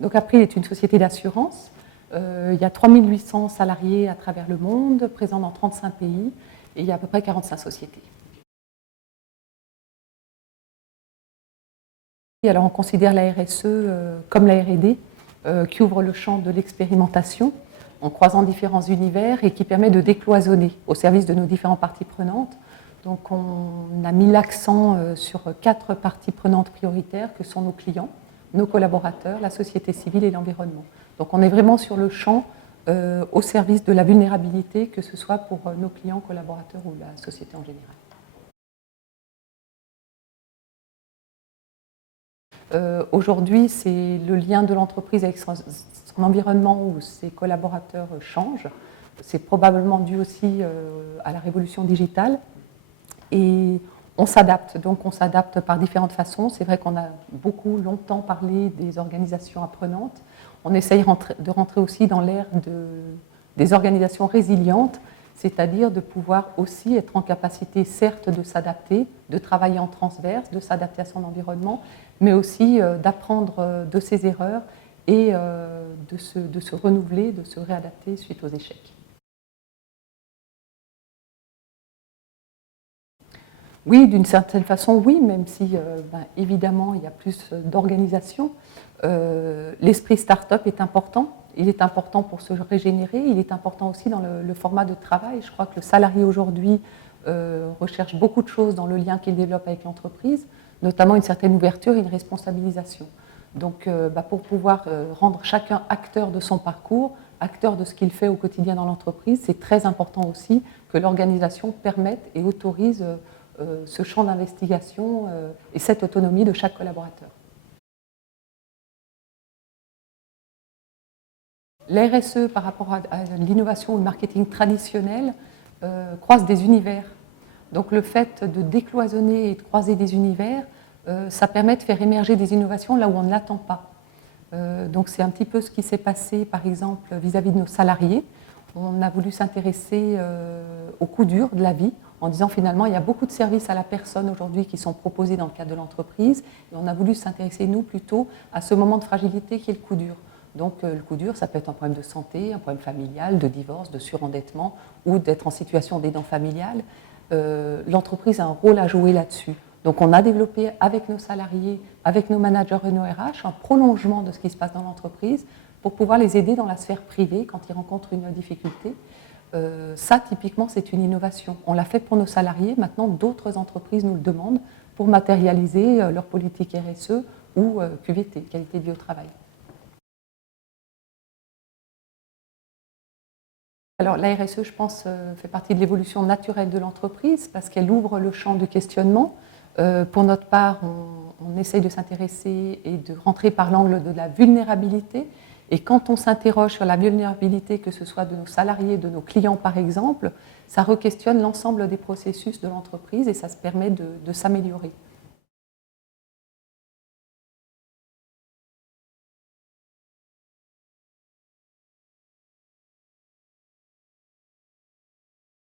Donc April est une société d'assurance. Il y a 3800 salariés à travers le monde, présents dans 35 pays, et il y a à peu près 45 sociétés. Alors on considère la RSE comme la R&D, qui ouvre le champ de l'expérimentation en croisant différents univers et qui permet de décloisonner au service de nos différentes parties prenantes. Donc on a mis l'accent sur 4 parties prenantes prioritaires que sont nos clients, nos collaborateurs, la société civile et l'environnement. Donc on est vraiment sur le champ au service de la vulnérabilité, que ce soit pour nos clients, collaborateurs ou la société en général. Aujourd'hui, c'est le lien de l'entreprise avec son environnement où ses collaborateurs changent. C'est probablement dû aussi à la révolution digitale. Et on s'adapte, donc on s'adapte par différentes façons. C'est vrai qu'on a beaucoup longtemps parlé des organisations apprenantes. On essaye de rentrer aussi dans l'ère des organisations résilientes, c'est-à-dire de pouvoir aussi être en capacité, certes, de s'adapter, de travailler en transverse, de s'adapter à son environnement, mais aussi d'apprendre de ses erreurs et de se renouveler, de se réadapter suite aux échecs. Oui, d'une certaine façon, oui, même si évidemment il y a plus d'organisation. L'esprit start-up est important. Il est important pour se régénérer. Il est important aussi dans le format de travail. Je crois que le salarié aujourd'hui recherche beaucoup de choses dans le lien qu'il développe avec l'entreprise, notamment une certaine ouverture et une responsabilisation. Donc, pour pouvoir rendre chacun acteur de son parcours, acteur de ce qu'il fait au quotidien dans l'entreprise, c'est très important aussi que l'organisation permette et autorise ce champ d'investigation et cette autonomie de chaque collaborateur. La RSE par rapport à l'innovation ou le marketing traditionnel croise des univers. Donc le fait de décloisonner et de croiser des univers, ça permet de faire émerger des innovations là où on ne l'attend pas. Donc c'est un petit peu ce qui s'est passé par exemple vis-à-vis de nos salariés. On a voulu s'intéresser au coût dur de la vie en disant finalement il y a beaucoup de services à la personne aujourd'hui qui sont proposés dans le cadre de l'entreprise et on a voulu s'intéresser nous plutôt à ce moment de fragilité qui est le coût dur. Donc le coût dur, ça peut être un problème de santé, un problème familial, de divorce, de surendettement ou d'être en situation d'aidant familial. L'entreprise a un rôle à jouer là-dessus. Donc on a développé avec nos salariés, avec nos managers et nos RH, un prolongement de ce qui se passe dans l'entreprise pour pouvoir les aider dans la sphère privée quand ils rencontrent une difficulté. Ça, typiquement, c'est une innovation. On l'a fait pour nos salariés, maintenant d'autres entreprises nous le demandent pour matérialiser leur politique RSE ou QVT, qualité de vie au travail. Alors la RSE, je pense, fait partie de l'évolution naturelle de l'entreprise parce qu'elle ouvre le champ du questionnement. Pour notre part, on essaye de s'intéresser et de rentrer par l'angle de la vulnérabilité. Et quand on s'interroge sur la vulnérabilité, que ce soit de nos salariés, de nos clients par exemple, ça re-questionne l'ensemble des processus de l'entreprise et ça se permet de s'améliorer.